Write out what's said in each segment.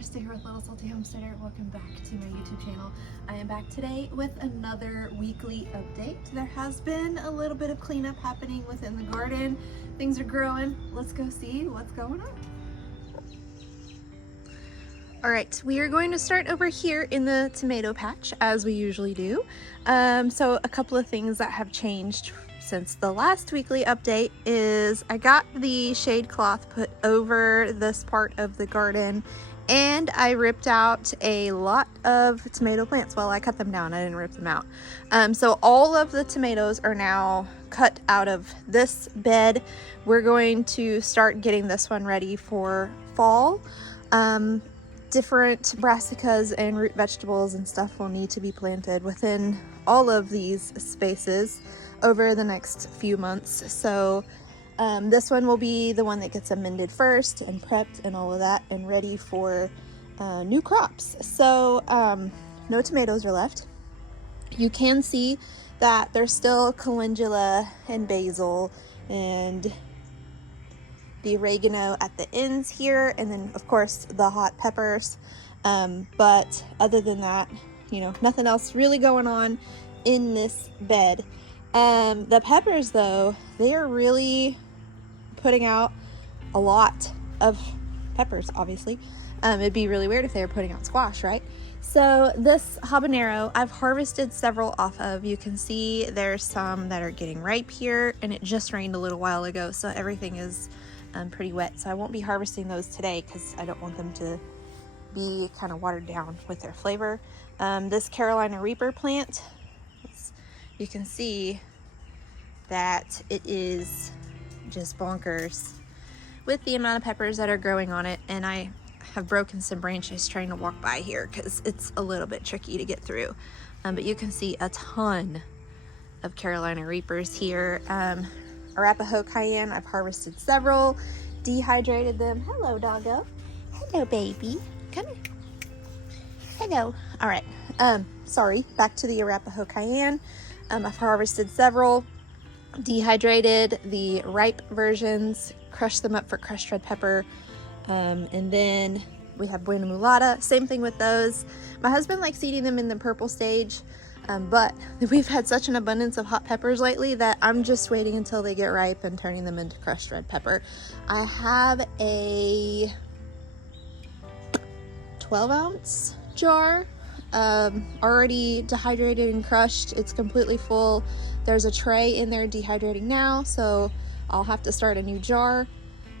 Christi here with Little Salty Homesteader. Welcome back to my YouTube channel. I am back today with another weekly update. There has been a little bit of cleanup happening within the garden. Things are growing. Let's go see what's going on. All right, we are going to start over here in the tomato patch as we usually do. So a couple of things that have changed since the last weekly update is I got the shade cloth put over this part of the garden, and I ripped out a lot of tomato plants. Well, I cut them down, I didn't rip them out. So all of the tomatoes are now cut out of this bed. We're going to start getting this one ready for fall. Different brassicas and root vegetables and stuff will need to be planted within all of these spaces over the next few months. So this one will be the one that gets amended first and prepped and all of that and ready for new crops. So no tomatoes are left. You can see that there's still calendula and basil and the oregano at the ends here, and then of course the hot peppers, but other than that, you know, nothing else really going on in this bed. The peppers though, they are really putting out a lot of peppers, obviously. It'd be really weird if they were putting out squash, right? So this habanero I've harvested several off of. You can see there's some that are getting ripe here, and it just rained a little while ago, so everything is pretty wet. So I won't be harvesting those today because I don't want them to be kind of watered down with their flavor. This Carolina Reaper plant, you can see that it is just bonkers with the amount of peppers that are growing on it, and I have broken some branches trying to walk by here because it's a little bit tricky to get through. But you can see a ton of Carolina Reapers here. Arapaho cayenne, I've harvested several, dehydrated them. Hello, doggo. Hello, baby. Come here. Hello. All right. Sorry, back to the Arapaho cayenne. I've harvested several, dehydrated the ripe versions, crushed them up for crushed red pepper, and then we have Buena Mulata. Same thing with those. My husband likes eating them in the purple stage, but we've had such an abundance of hot peppers lately that I'm just waiting until they get ripe and turning them into crushed red pepper. I have a 12-ounce jar already dehydrated and crushed. It's completely full. There's a tray in there dehydrating now, so I'll have to start a new jar.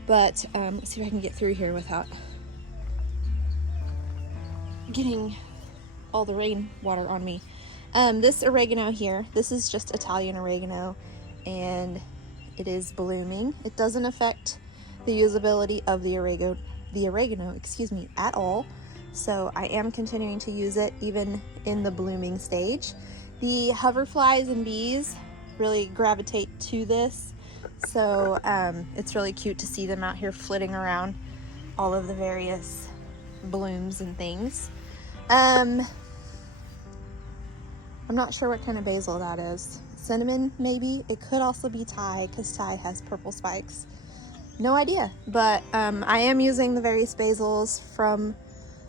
But let's see if I can get through here without getting all the rainwater on me. This oregano here, this is just Italian oregano, and it is blooming. It doesn't affect the usability of the oregano, excuse me, at all. So I am continuing to use it even in the blooming stage. The hoverflies and bees really gravitate to this, so it's really cute to see them out here flitting around all of the various blooms and things. I'm not sure what kind of basil that is. Cinnamon, maybe? It could also be Thai, because Thai has purple spikes. No idea, but I am using the various basils from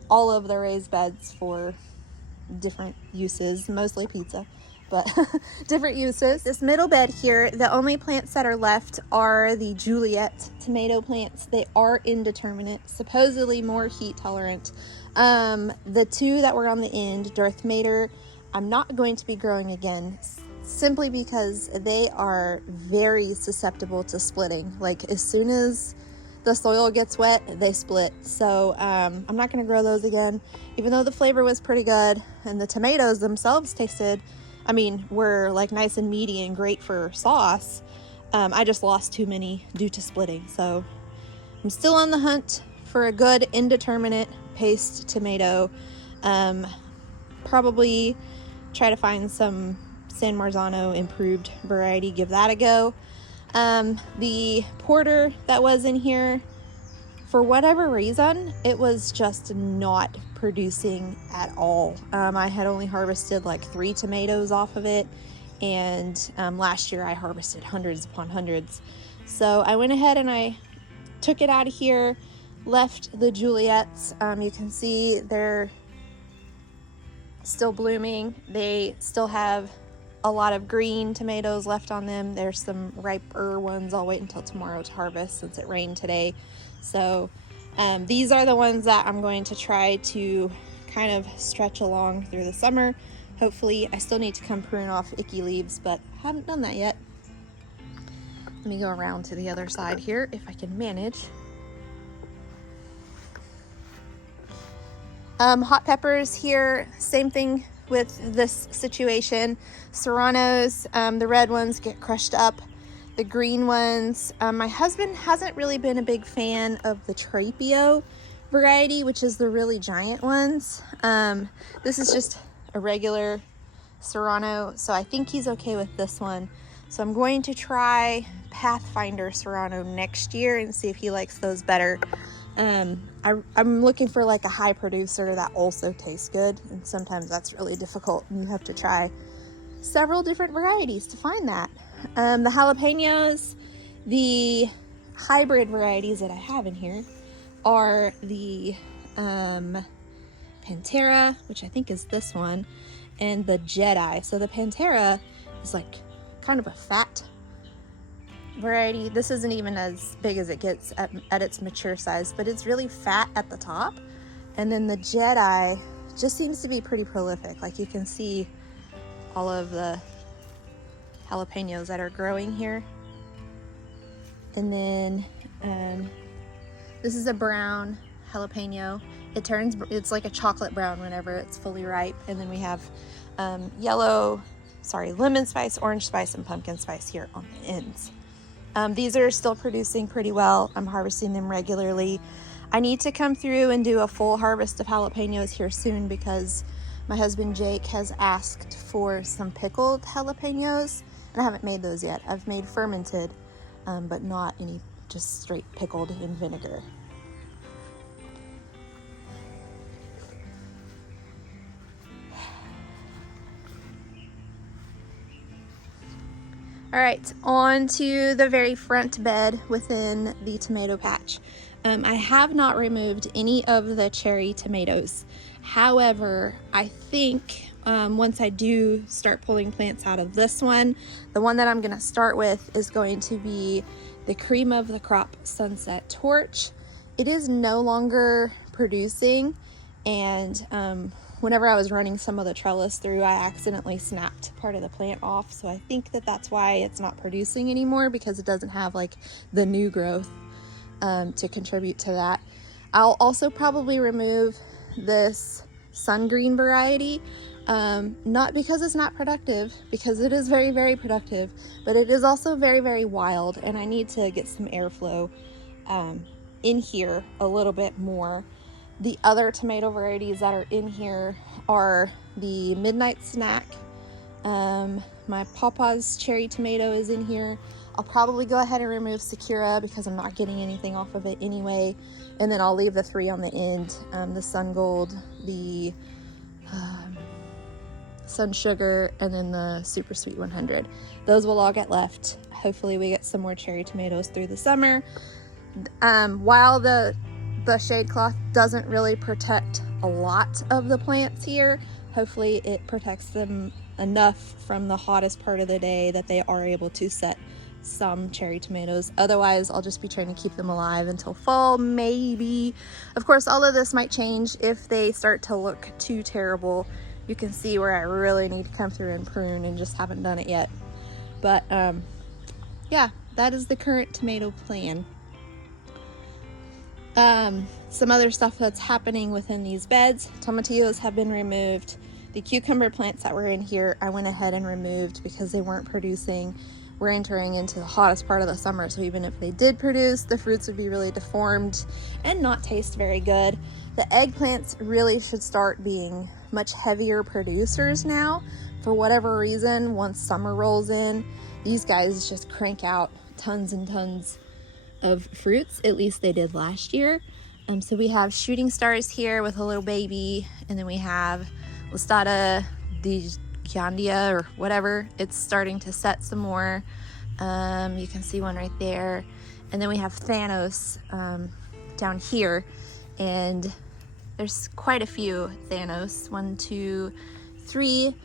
all of the raised beds for different uses, mostly pizza, but different uses. This middle bed here, the only plants that are left are the Juliet tomato plants. They are indeterminate, supposedly more heat tolerant. The two that were on the end, Darth Mater, I'm not going to be growing again, simply because they are very susceptible to splitting. Like, as soon as the soil gets wet, they split. So I'm not going to grow those again, even though the flavor was pretty good and the tomatoes themselves were like nice and meaty and great for sauce. I just lost too many due to splitting. So I'm still on the hunt for a good indeterminate paste tomato. Probably try to find some San Marzano improved variety, give that a go. The porter that was in here, for whatever reason, it was just not producing at all. I had only harvested like 3 tomatoes off of it, and last year I harvested hundreds upon hundreds. So I went ahead and I took it out of here, left the Juliets. You can see they're still blooming. They still have a lot of green tomatoes left on them. There's some riper ones. I'll wait until tomorrow to harvest since it rained today. So these are the ones that I'm going to try to kind of stretch along through the summer. Hopefully, I still need to come prune off icky leaves, but haven't done that yet. Let me go around to the other side here if I can manage. Hot peppers here, same thing with this situation. Serranos, the red ones get crushed up. The green ones, my husband hasn't really been a big fan of the Trapio variety, which is the really giant ones. This is just a regular Serrano, so I think he's okay with this one. So I'm going to try Pathfinder Serrano next year and see if he likes those better. I'm looking for like a high producer that also tastes good, and sometimes that's really difficult and you have to try several different varieties to find that. The jalapenos, the hybrid varieties that I have in here are the Pantera, which I think is this one, and the Jedi. So the Pantera is like kind of a fat variety. This isn't even as big as it gets at its mature size, but it's really fat at the top. And then the Jedi just seems to be pretty prolific. Like you can see all of the jalapenos that are growing here. And then this is a brown jalapeno. It's like a chocolate brown whenever it's fully ripe. And then we have lemon spice, orange spice, and pumpkin spice here on the ends. These are still producing pretty well. I'm harvesting them regularly. I need to come through and do a full harvest of jalapenos here soon because my husband Jake has asked for some pickled jalapenos, and I haven't made those yet. I've made fermented, but not any just straight pickled in vinegar. All right, on to the very front bed within the tomato patch. I have not removed any of the cherry tomatoes. However, I think once I do start pulling plants out of this one, the one that I'm gonna start with is going to be the cream of the crop Sunset Torch. It is no longer producing, and whenever I was running some of the trellis through, I accidentally snapped part of the plant off. So I think that that's why it's not producing anymore, because it doesn't have like the new growth to contribute to that. I'll also probably remove this sun green variety, not because it's not productive, because it is very, very productive, but it is also very, very wild, and I need to get some airflow in here a little bit more. The other tomato varieties that are in here are the Midnight Snack. My Papa's cherry tomato is in here. I'll probably go ahead and remove Sakura because I'm not getting anything off of it anyway. And then I'll leave the three on the end. The Sun Gold, the Sun Sugar, and then the Super Sweet 100. Those will all get left. Hopefully we get some more cherry tomatoes through the summer. While the shade cloth doesn't really protect a lot of the plants here, hopefully it protects them enough from the hottest part of the day that they are able to set some cherry tomatoes. Otherwise, I'll just be trying to keep them alive until fall, maybe. Of course, all of this might change if they start to look too terrible. You can see where I really need to come through and prune and just haven't done it yet. But yeah, that is the current tomato plan. Some other stuff that's happening within these beds. Tomatillos have been removed. The cucumber plants that were in here, I went ahead and removed because they weren't producing. We're entering into the hottest part of the summer, so even if they did produce, the fruits would be really deformed and not taste very good. The eggplants really should start being much heavier producers now. For whatever reason, once summer rolls in, these guys just crank out tons and tons of fruits. At least they did last year. So we have shooting stars here with a little baby, and then we have Listada di Giandia or whatever. It's starting to set some more. You can see one right there. And then we have Thanos down here, and there's quite a few Thanos. 1, 2, 3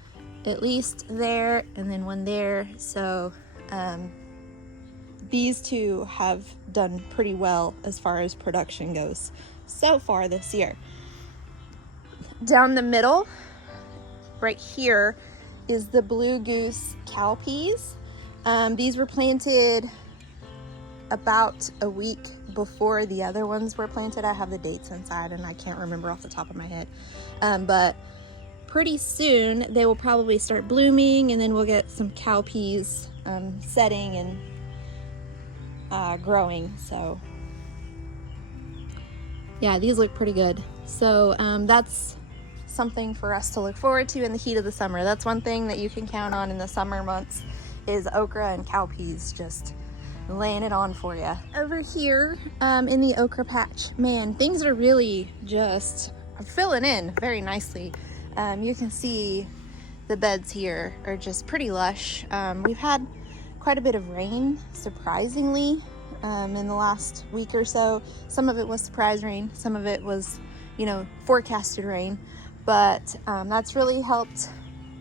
at least there, and then one there. So these two have done pretty well as far as production goes so far this year. Down the middle, right here, is the blue goose cowpeas. These were planted about a week before the other ones were planted. I have the dates inside and I can't remember off the top of my head. But pretty soon they will probably start blooming, and then we'll get some cowpeas setting and growing. So yeah, these look pretty good. So that's something for us to look forward to in the heat of the summer. That's one thing that you can count on in the summer months, is okra and cowpeas just laying it on for you. Over here in the okra patch, man, things are really just filling in very nicely. You can see the beds here are just pretty lush. We've had quite a bit of rain, surprisingly, in the last week or so. Some of it was surprise rain, some of it was, forecasted rain, but that's really helped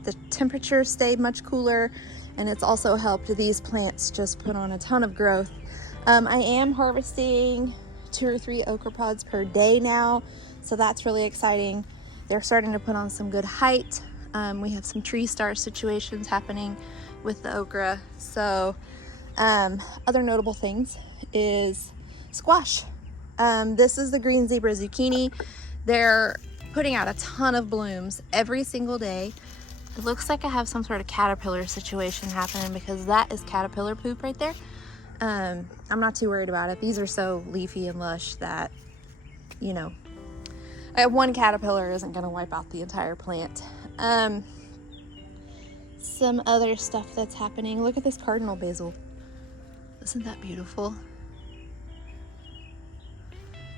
the temperature stay much cooler, and it's also helped these plants just put on a ton of growth. I am harvesting 2 or 3 okra pods per day now, so that's really exciting. They're starting to put on some good height. We have some tree star situations happening with the okra. So other notable things is squash. This is the green zebra zucchini. They're putting out a ton of blooms every single day. It looks like I have some sort of caterpillar situation happening, because that is caterpillar poop right there. I'm not too worried about it. These are so leafy and lush that, one caterpillar isn't going to wipe out the entire plant. Some other stuff that's happening. Look at this cardinal basil. Isn't that beautiful?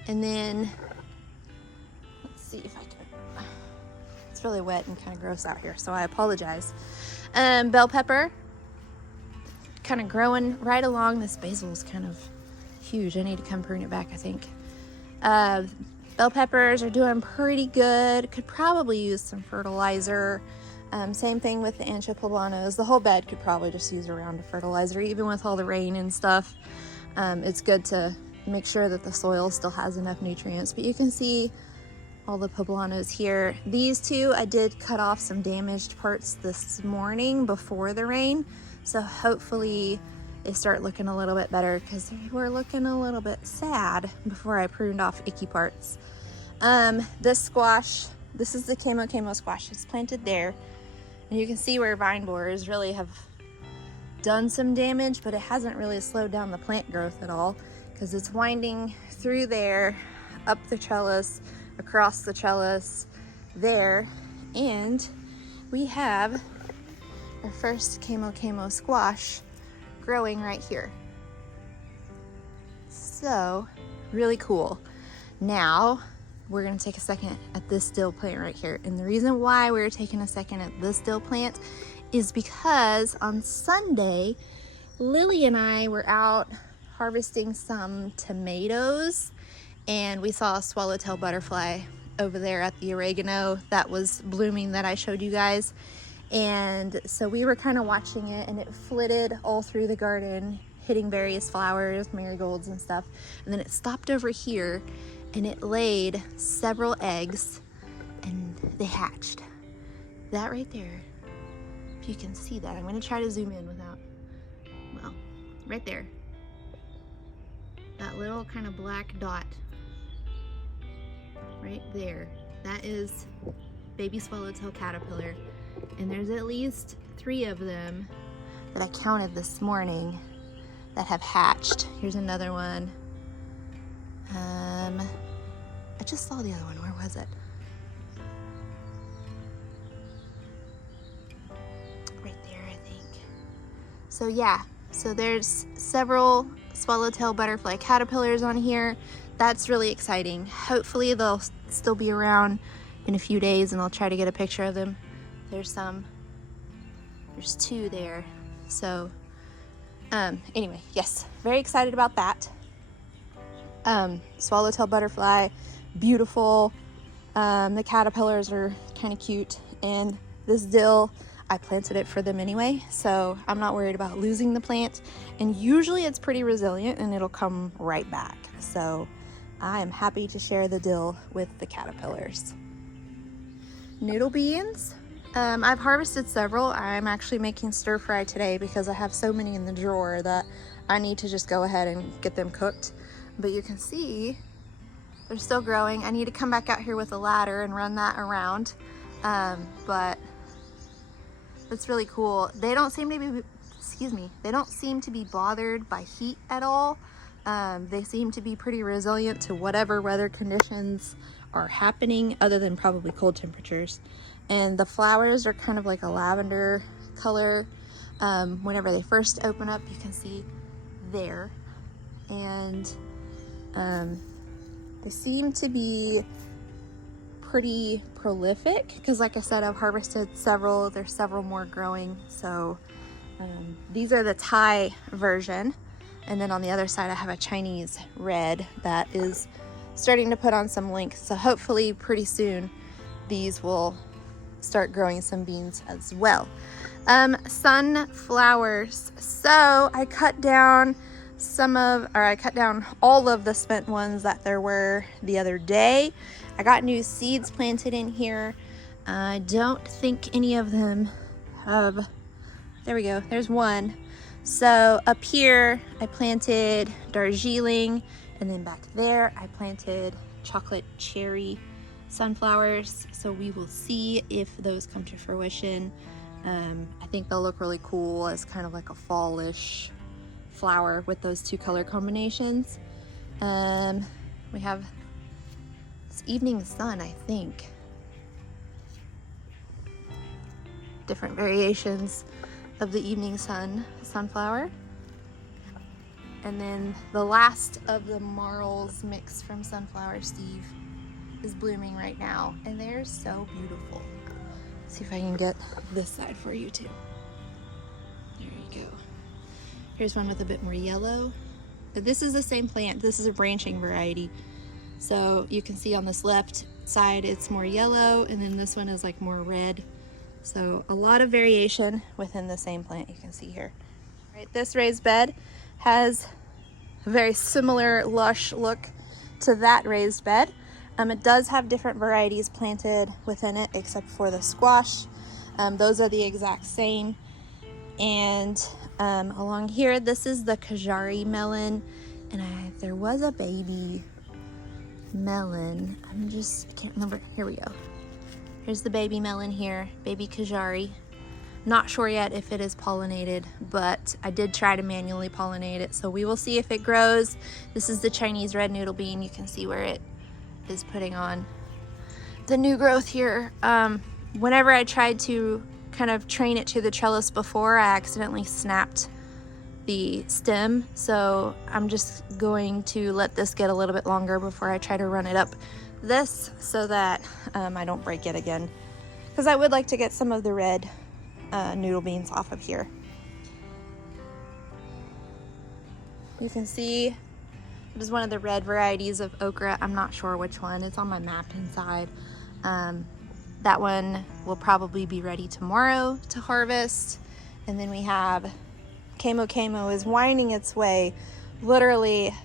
And then, let's see if I can. It's really wet and kind of gross out here, so I apologize. Bell pepper, kind of growing right along. This basil is kind of huge. I need to come prune it back, I think. Bell peppers are doing pretty good. Could probably use some fertilizer. Same thing with the ancho poblanos. The whole bed could probably just use a round of fertilizer, even with all the rain and stuff. It's good to make sure that the soil still has enough nutrients. But you can see all the poblanos here. These two, I did cut off some damaged parts this morning before the rain, so hopefully they start looking a little bit better, because they were looking a little bit sad before I pruned off icky parts. This squash, this is the camo squash. It's planted there, and you can see where vine borers really have done some damage, but it hasn't really slowed down the plant growth at all, because it's winding through there, up the trellis, across the trellis there, and we have our first camo squash growing right here. So really cool. Now we're going to take a second at this dill plant right here, and the reason why we're taking a second at this dill plant is because on Sunday Lily and I were out harvesting some tomatoes, and we saw a swallowtail butterfly over there at the oregano that was blooming that I showed you guys. And so we were kind of watching it, and it flitted all through the garden, hitting various flowers, marigolds and stuff. And then it stopped over here, and it laid several eggs, and they hatched. That right there, if you can see that, I'm gonna try to zoom in without, well, right there. That little kind of black dot right there, that is baby swallowtail caterpillar, and there's at least 3 of them that I counted this morning that have hatched. Here's another one. I just saw the other one. Where was it? Right there, I think. So yeah, so there's several swallowtail butterfly caterpillars on here. That's really exciting. Hopefully they'll still be around in a few days, and I'll try to get a picture of them. There's 2 there. So anyway, yes, very excited about that. Swallowtail butterfly, beautiful. The caterpillars are kind of cute, and this dill, I planted it for them anyway, so I'm not worried about losing the plant, and usually it's pretty resilient and it'll come right back. So I am happy to share the dill with the caterpillars. Noodle beans, I've harvested several. I'm actually making stir fry today because I have so many in the drawer that I need to just go ahead and get them cooked. But you can see they're still growing. I need to come back out here with a ladder and run that around, but it's really cool. They don't seem to be, they don't seem to be bothered by heat at all. They seem to be pretty resilient to whatever weather conditions are happening, other than probably cold temperatures. And the flowers are kind of like a lavender color. Whenever they first open up, you can see there. And they seem to be pretty prolific because, like I said, I've harvested several. There's several more growing. So these are the Thai version, and then on the other side I have a Chinese red that is starting to put on some length. So hopefully pretty soon these will start growing some beans as well. Sunflowers. So I cut down all of the spent ones that there were the other day. I got new seeds planted in here. I don't think any of them have, there we go, there's one. So up here I planted Darjeeling, and then back there I planted chocolate cherry sunflowers. So we will see if those come to fruition. I think they'll look really cool as kind of like a fallish flower with those two color combinations. We have this evening sun, I think. Different variations of the evening sun sunflower. And then the last of the marls mix from Sunflower Steve is blooming right now, and they're so beautiful. Let's see if I can get this side for you too. There you go. Here's one with a bit more yellow. This is the same plant. This is a branching variety. So you can see on this left side it's more yellow, and then this one is like more red. So a lot of variation within the same plant, you can see here. Right, this raised bed has a very similar lush look to that raised bed. It does have different varieties planted within it except for the squash. Those are the exact same. And along here, this is the Kajari melon, and there was a baby melon. I can't remember. Here we go. Here's the baby melon here, baby Kajari. Not sure yet if it is pollinated, but I did try to manually pollinate it, so we will see if it grows. This is the Chinese red noodle bean. You can see where it is putting on the new growth here. Whenever I tried to kind of train it to the trellis before, I accidentally snapped the stem, so I'm just going to let this get a little bit longer before I try to run it up this, so that I don't break it again, because I would like to get some of the red noodle beans off of here. You can see it is one of the red varieties of okra. I'm not sure which one. It's on my map inside. That one will probably be ready tomorrow to harvest. And then we have Camo Camo is winding its way literally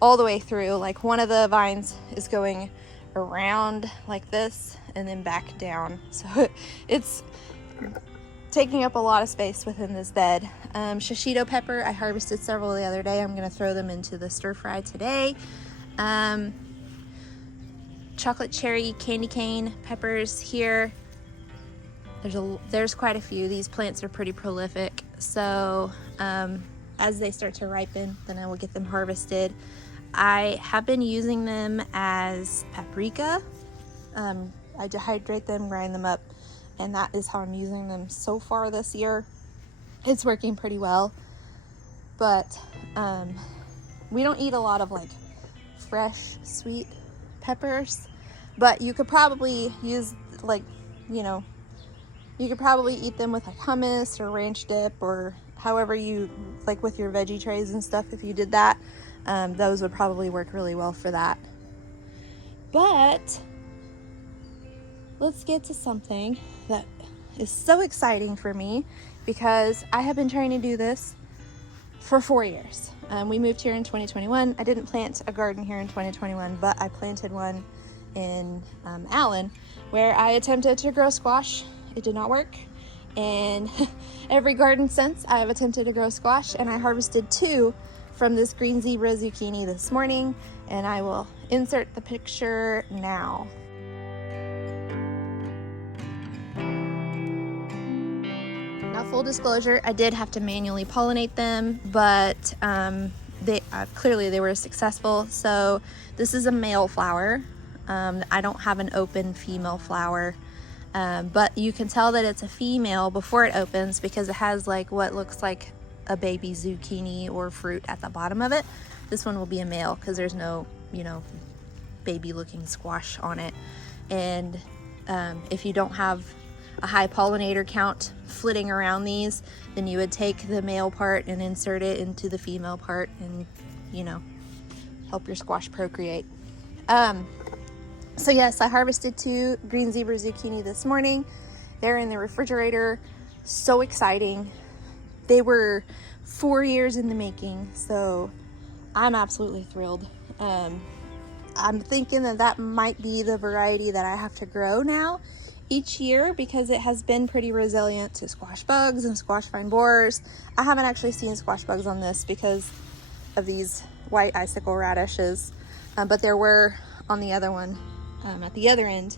all the way through. Like, one of the vines is going around like this and then back down. So it's taking up a lot of space within this bed. Shishito pepper, I harvested several the other day. I'm gonna throw them into the stir fry today. Chocolate cherry candy cane peppers here. There's quite a few. These plants are pretty prolific. So as they start to ripen, then I will get them harvested. I have been using them as paprika. I dehydrate them, grind them up, and that is how I'm using them so far this year. It's working pretty well, but we don't eat a lot of like fresh sweet peppers, but you could probably use, like, you could probably eat them with like hummus or ranch dip, or however you like with your veggie trays and stuff if you did that. Those would probably work really well for that. But let's get to something that is so exciting for me, because I have been trying to do this for 4 years. We moved here in 2021. I didn't plant a garden here in 2021, but I planted one in Allen, where I attempted to grow squash. It did not work. And every garden since, I have attempted to grow squash, and I harvested 2 from this green zebra zucchini this morning, and I will insert the picture now. Now, full disclosure, I did have to manually pollinate them, but clearly they were successful. So this is a male flower. I don't have an open female flower, but you can tell that it's a female before it opens, because it has like what looks like a baby zucchini or fruit at the bottom of it. This one will be a male because there's no, baby looking squash on it. And if you don't have a high pollinator count flitting around these, then you would take the male part and insert it into the female part and, help your squash procreate. So yes, I harvested 2 green zebra zucchini this morning. They're in the refrigerator. So exciting. They were 4 years in the making, so I'm absolutely thrilled. I'm thinking that might be the variety that I have to grow now each year, because it has been pretty resilient to squash bugs and squash vine borers. I haven't actually seen squash bugs on this because of these white icicle radishes, but there were on the other one at the other end.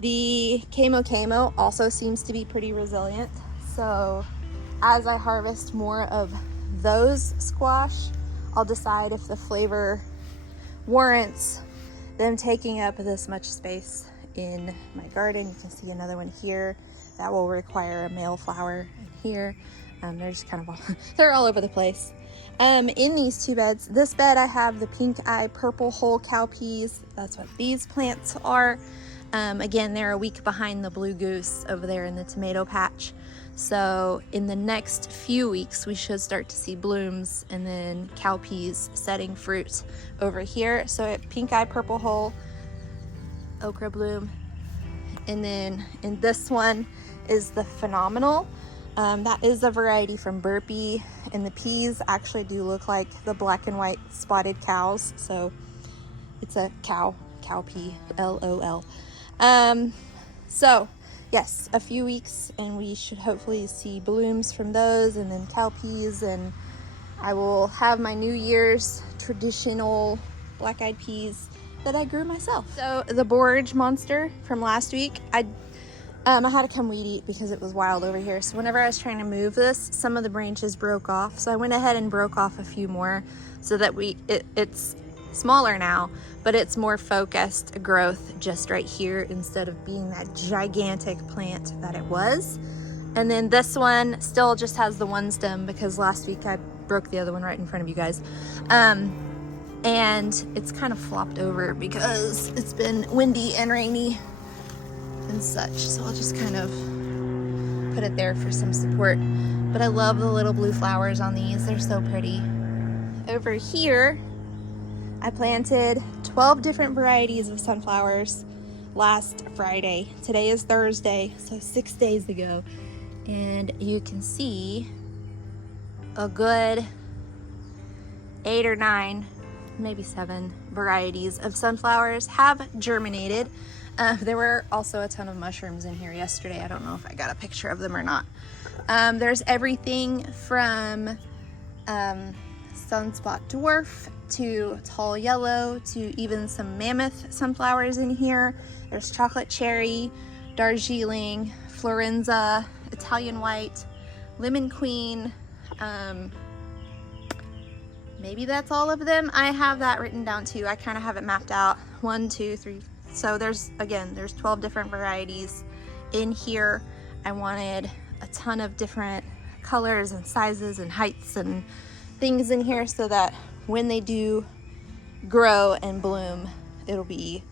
The camo also seems to be pretty resilient, so as I harvest more of those squash, I'll decide if the flavor warrants them taking up this much space in my garden. You can see another one here that will require a male flower in here. They're just kind of they're all over the place. In these 2 beds, this bed I have the pink eye purple whole cowpeas. That's what these plants are. Again, they're a week behind the blue goose over there in the tomato patch. So in the next few weeks, we should start to see blooms, and then cowpeas setting fruit over here. So pink eye purple whole, okra bloom. And then in this one is the phenomenal. That is a variety from Burpee, and the peas actually do look like the black and white spotted cows. So it's a cowpea, LOL. So yes, a few weeks and we should hopefully see blooms from those, and then cowpeas, and I will have my New Year's traditional black-eyed peas that I grew myself. So the borage monster from last week, I had to come weed eat because it was wild over here. So whenever I was trying to move this, some of the branches broke off. So I went ahead and broke off a few more so that it's smaller now, but it's more focused growth just right here instead of being that gigantic plant that it was. And then this one still just has the one stem because last week I broke the other one right in front of you guys. And it's kind of flopped over because it's been windy and rainy and such. So I'll just kind of put it there for some support. But I love the little blue flowers on these. They're so pretty. Over here, I planted 12 different varieties of sunflowers last Friday. Today is Thursday, so 6 days ago. And you can see a good 8 or 9, maybe 7 varieties of sunflowers have germinated. There were also a ton of mushrooms in here yesterday. I don't know if I got a picture of them or not. There's everything from sunspot dwarf to tall yellow to even some mammoth sunflowers in here. There's chocolate cherry, Darjeeling, Florenza, Italian white, lemon queen. Maybe that's all of them. I have that written down too. I kind of have it mapped out. 1, 2, 3. So there's 12 different varieties in here. I wanted a ton of different colors and sizes and heights and things in here so that when they do grow and bloom, it'll be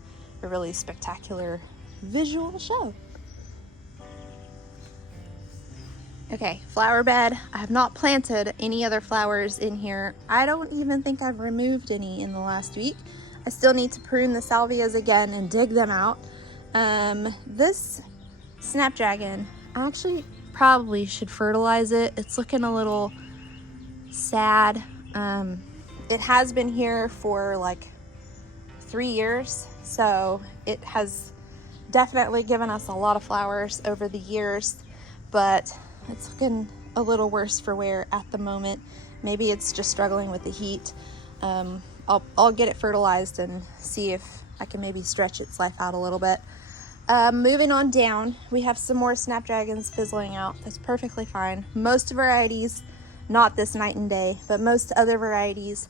a really spectacular visual show. Okay, flower bed. I have not planted any other flowers in here. I don't even think I've removed any in the last week. I still need to prune the salvias again and dig them out. This snapdragon, I actually probably should fertilize it. It's looking a little sad. It has been here for like 3 years, so it has definitely given us a lot of flowers over the years, but it's looking a little worse for wear at the moment. Maybe it's just struggling with the heat. I'll get it fertilized and see if I can maybe stretch its life out a little bit. Moving on down, we have some more snapdragons fizzling out. That's perfectly fine. Most varieties, not this night and day, but most other varieties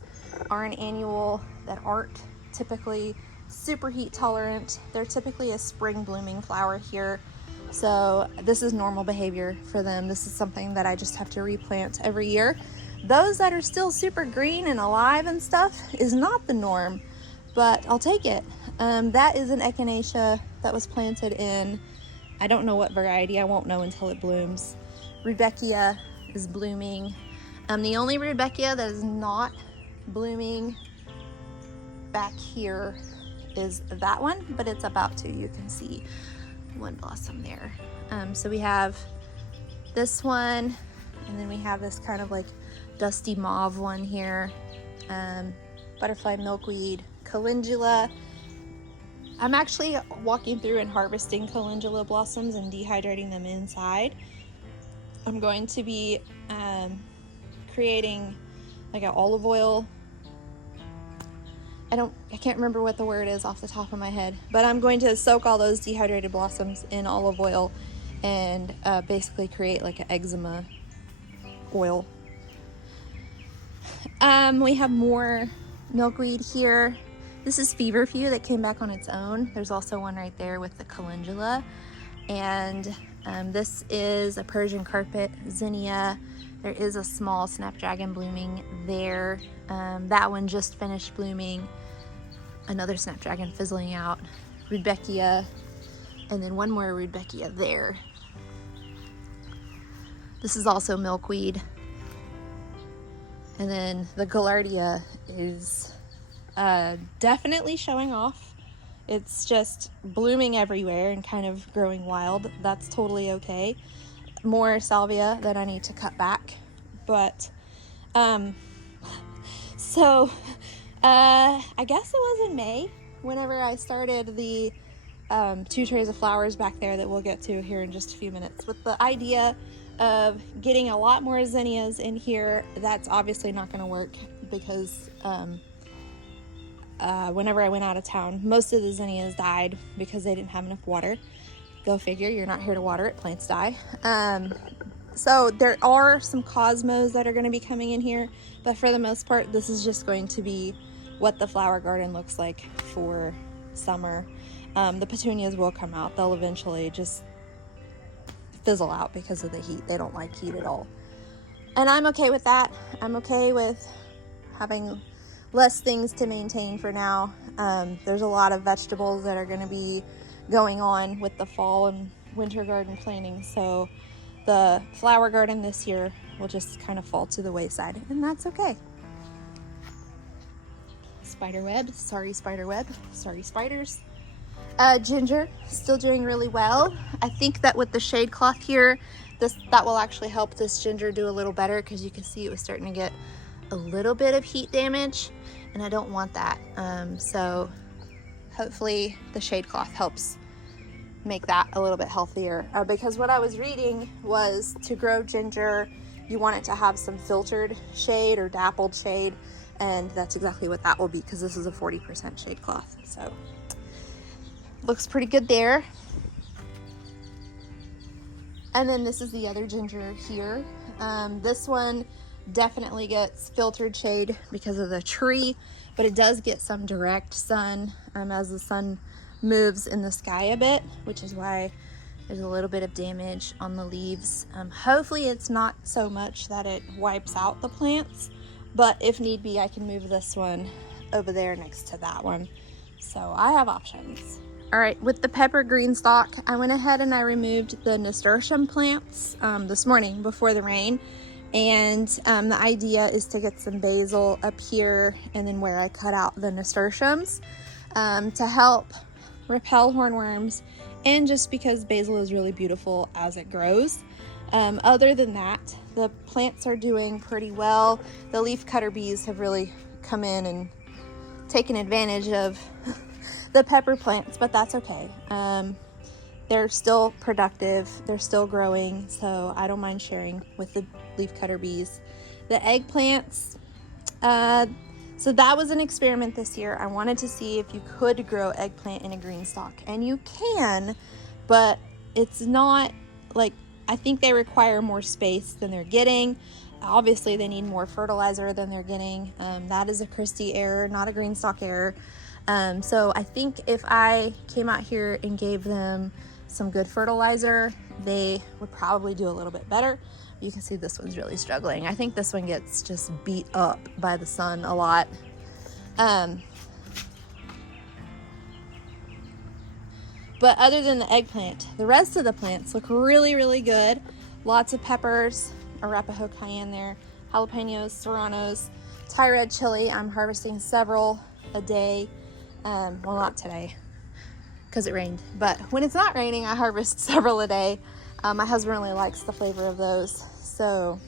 are an annual that aren't typically super heat tolerant. They're typically a spring blooming flower here. So this is normal behavior for them. This is something that I just have to replant every year. Those that are still super green and alive and stuff is not the norm, but I'll take it. That is an echinacea that was planted in, I don't know what variety, I won't know until it blooms. Rudbeckia is blooming. The only Rudbeckia that is not blooming back here is that one, but it's about to. You can see one blossom there. So we have this one, and then we have this kind of like dusty mauve one here. Butterfly milkweed, calendula. I'm actually walking through and harvesting calendula blossoms and dehydrating them inside. I'm going to be creating like an olive oil. I can't remember what the word is off the top of my head, but I'm going to soak all those dehydrated blossoms in olive oil and basically create like an eczema oil. We have more milkweed here. This is feverfew that came back on its own. There's also one right there with the calendula. And this is a Persian carpet zinnia. There is a small snapdragon blooming there. That one just finished blooming. Another snapdragon fizzling out. Rudbeckia, and then one more Rudbeckia there. This is also milkweed. And then the Gaillardia is definitely showing off. It's just blooming everywhere and kind of growing wild. That's totally okay. More salvia that I need to cut back. But, I guess it was in May whenever I started the 2 trays of flowers back there that we'll get to here in just a few minutes, with the idea of getting a lot more zinnias in here. That's obviously not going to work because whenever I went out of town, most of the zinnias died because they didn't have enough water. Go figure, you're not here to water it, plants die. So there are some cosmos that are going to be coming in here, but for the most part, this is just going to be what the flower garden looks like for summer. The petunias will come out. They'll eventually just fizzle out because of the heat. They don't like heat at all. And I'm okay with that. I'm okay with having less things to maintain for now. There's a lot of vegetables that are going to be going on with the fall and winter garden planting. So the flower garden this year will just kind of fall to the wayside, and that's okay. Spiderweb, sorry spiderweb, sorry spiders. Ginger, still doing really well. I think that with the shade cloth here, that will actually help this ginger do a little better, because you can see it was starting to get a little bit of heat damage, and I don't want that. So hopefully the shade cloth helps make that a little bit healthier, because what I was reading was to grow ginger, you want it to have some filtered shade or dappled shade, and that's exactly what that will be, because this is a 40% shade cloth. So looks pretty good there. And then this is the other ginger here. This one definitely gets filtered shade because of the tree, but it does get some direct sun as the sun moves in the sky a bit, which is why there's a little bit of damage on the leaves. Hopefully it's not so much that it wipes out the plants, but if need be, I can move this one over there next to that one. So I have options. All right, with the pepper green stalk, I went ahead and I removed the nasturtium plants this morning before the rain. And the idea is to get some basil up here and then where I cut out the nasturtiums to help repel hornworms, and just because basil is really beautiful as it grows. Other than that, the plants are doing pretty well. The leaf cutter bees have really come in and taken advantage of the pepper plants, but that's okay. They're still productive, they're still growing, so I don't mind sharing with the leaf cutter bees. The eggplants, so that was an experiment this year. I wanted to see if you could grow eggplant in a green stalk, and you can, but it's not like, I think they require more space than they're getting. Obviously they need more fertilizer than they're getting. That is a Christi error, not a green stalk error. So I think if I came out here and gave them some good fertilizer, they would probably do a little bit better. You can see this one's really struggling. I think this one gets just beat up by the sun a lot. But other than the eggplant, the rest of the plants look really, really good. Lots of peppers, Arapaho cayenne there, jalapenos, serranos, Thai red chili. I'm harvesting several a day. Well, not today because it rained, but when it's not raining, I harvest several a day. My husband really likes the flavor of those. So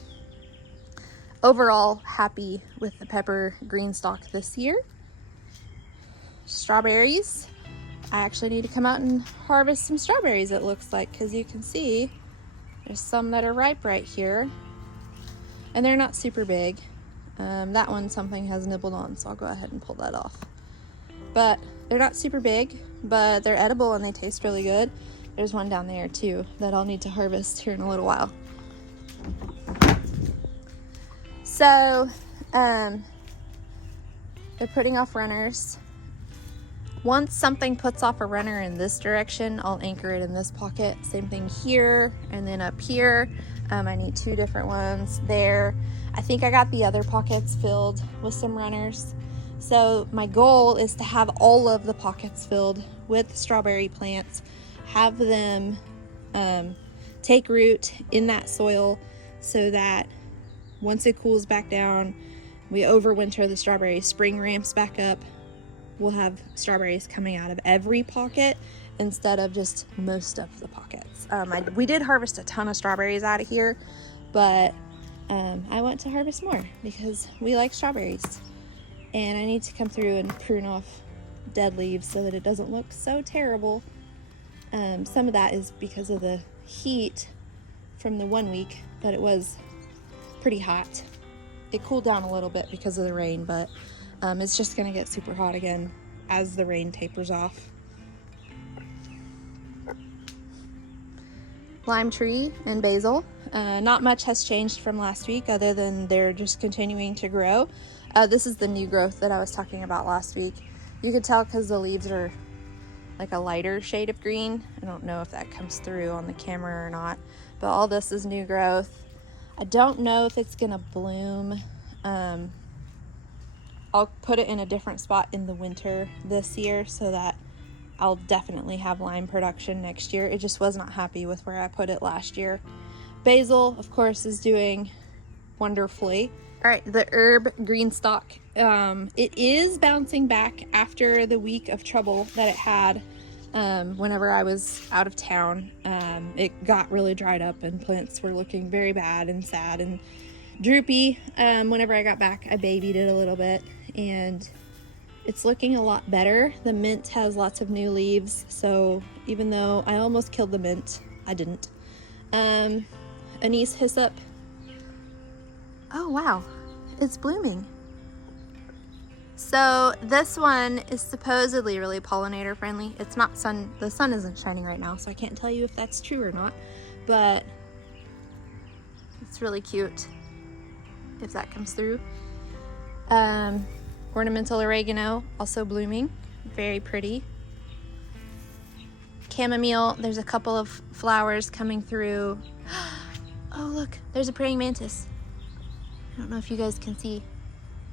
overall, happy with the pepper green stalk this year. Strawberries. I actually need to come out and harvest some strawberries, it looks like, because you can see there's some that are ripe right here, and they're not super big. That one something has nibbled on, so I'll go ahead and pull that off. But they're not super big, but they're edible and they taste really good. There's one down there too that I'll need to harvest here in a little while. So they're putting off runners. Once something puts off a runner in this direction, I'll anchor it in this pocket. Same thing here and then up here. I need 2 different ones there. I think I got the other pockets filled with some runners. So my goal is to have all of the pockets filled with strawberry plants, have them take root in that soil so that once it cools back down, we overwinter the strawberries, spring ramps back up, we'll have strawberries coming out of every pocket instead of just most of the pockets. We did harvest a ton of strawberries out of here, but I want to harvest more because we like strawberries. And I need to come through and prune off dead leaves so that it doesn't look so terrible. Some of that is because of the heat from the 1 week that it was pretty hot. It cooled down a little bit because of the rain, but it's just gonna get super hot again as the rain tapers off. Lime tree and basil. Not much has changed from last week other than they're just continuing to grow. This is the new growth that I was talking about last week. You could tell because the leaves are like a lighter shade of green. I don't know if that comes through on the camera or not, but all this is new growth. I don't know if it's gonna bloom. I'll put it in a different spot in the winter this year so that I'll definitely have lime production next year. It just was not happy with where I put it last year. Basil, of course, is doing wonderfully. All right, the herb green stalk. It is bouncing back after the week of trouble that it had whenever I was out of town. It got really dried up and plants were looking very bad and sad and droopy. Whenever I got back, I babied it a little bit and it's looking a lot better. The mint has lots of new leaves, so even though I almost killed the mint, I didn't. Anise hyssop. Oh wow, it's blooming. So this one is supposedly really pollinator friendly. It's not the sun isn't shining right now, so I can't tell you if that's true or not, but it's really cute if that comes through. Ornamental oregano, also blooming, very pretty. Chamomile, there's a couple of flowers coming through. Oh look, there's a praying mantis. I don't know if you guys can see.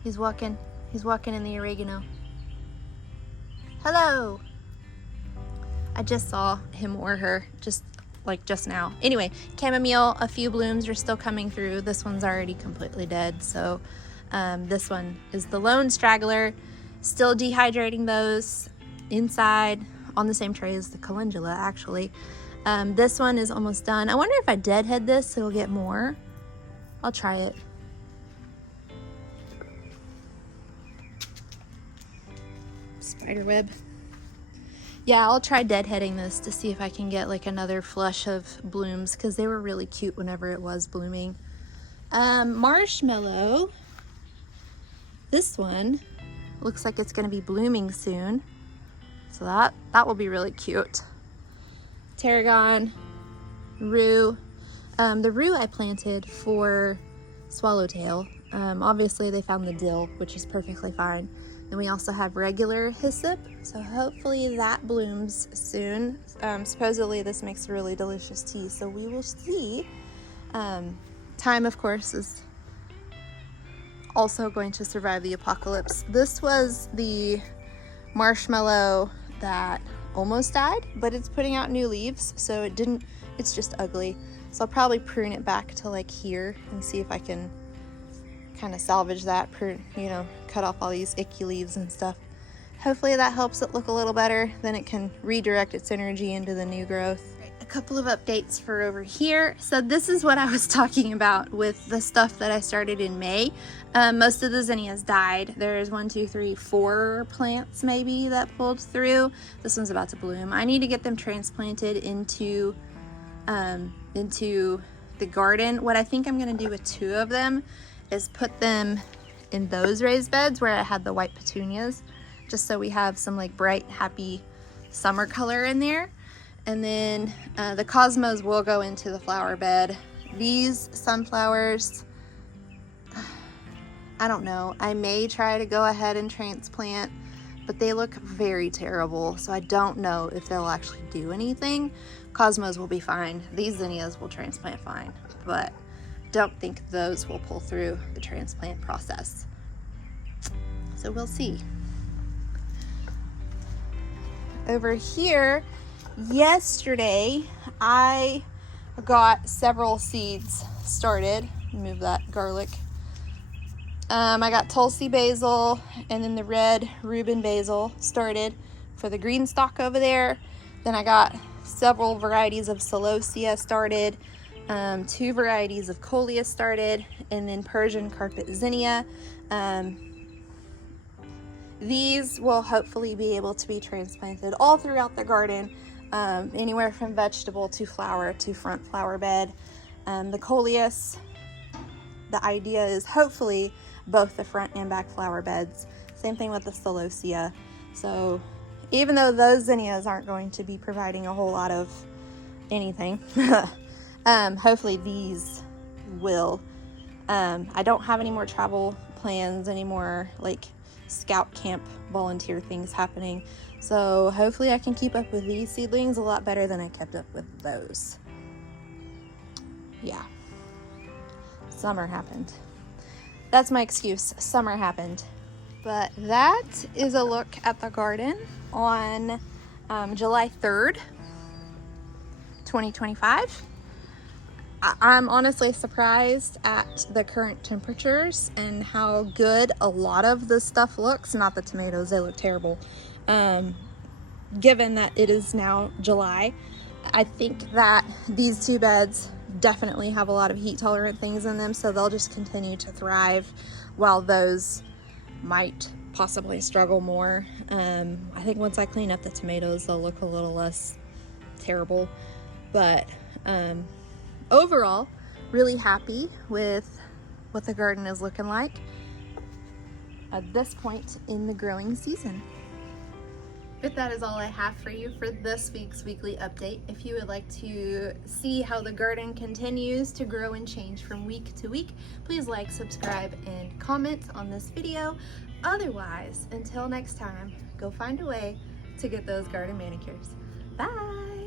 He's walking in the oregano. Hello. I just saw him or her just now. Anyway, chamomile, a few blooms are still coming through. This one's already completely dead. So this one is the lone straggler. Still dehydrating those inside on the same tray as the calendula, actually. This one is almost done. I wonder if I deadhead this, it'll get more. I'll try it. Spider web. Yeah, I'll try deadheading this to see if I can get like another flush of blooms, because they were really cute whenever it was blooming. Marshmallow. This one looks like it's going to be blooming soon, so that will be really cute. Tarragon, rue. The rue I planted for swallowtail. Obviously they found the dill, which is perfectly fine. Then we also have regular hyssop, so hopefully that blooms soon. Supposedly this makes really delicious tea, so we will see. Thyme, of course, is also going to survive the apocalypse. This was the marshmallow that almost died, but it's putting out new leaves, so it's just ugly. So I'll probably prune it back to like here and see if I can kind of salvage that, cut off all these icky leaves and stuff. Hopefully that helps it look a little better, then it can redirect its energy into the new growth. A couple of updates for over here. So this is what I was talking about with the stuff that I started in May. Most of the zinnias died. There's 4 plants maybe that pulled through. This one's about to bloom. I need to get them transplanted into the garden. What I think I'm going to do with 2 of them is put them in those raised beds where I had the white petunias, just so we have some like bright, happy summer color in there. And then the cosmos will go into the flower bed. These sunflowers, I don't know. I may try to go ahead and transplant, but they look very terrible, so I don't know if they'll actually do anything. Cosmos will be fine. These zinnias will transplant fine, but don't think those will pull through the transplant process. So we'll see. Over here, yesterday I got several seeds started. Move that garlic. I got Tulsi basil and then the red Reuben basil started for the green stalk over there. Then I got several varieties of celosia started, 2 varieties of coleus started, and then Persian carpet zinnia. These will hopefully be able to be transplanted all throughout the garden, anywhere from vegetable to flower to front flower bed. The coleus, the idea is hopefully both the front and back flower beds. Same thing with the celosia. So even though those zinnias aren't going to be providing a whole lot of anything, hopefully these will. I don't have any more travel plans, any more like scout camp volunteer things happening. So hopefully I can keep up with these seedlings a lot better than I kept up with those. Yeah. Summer happened. That's my excuse. Summer happened. But that is a look at the garden on July 3rd, 2025. I'm honestly surprised at the current temperatures and how good a lot of the stuff looks. Not the tomatoes, they look terrible. Given that it is now July, I think that these 2 beds definitely have a lot of heat tolerant things in them, so they'll just continue to thrive, while those might possibly struggle more. I think once I clean up the tomatoes, they'll look a little less terrible. But overall, really happy with what the garden is looking like at this point in the growing season. But that is all I have for you for this week's weekly update. If you would like to see how the garden continues to grow and change from week to week, please like, subscribe, and comment on this video. Otherwise, until next time, go find a way to get those garden manicures. Bye!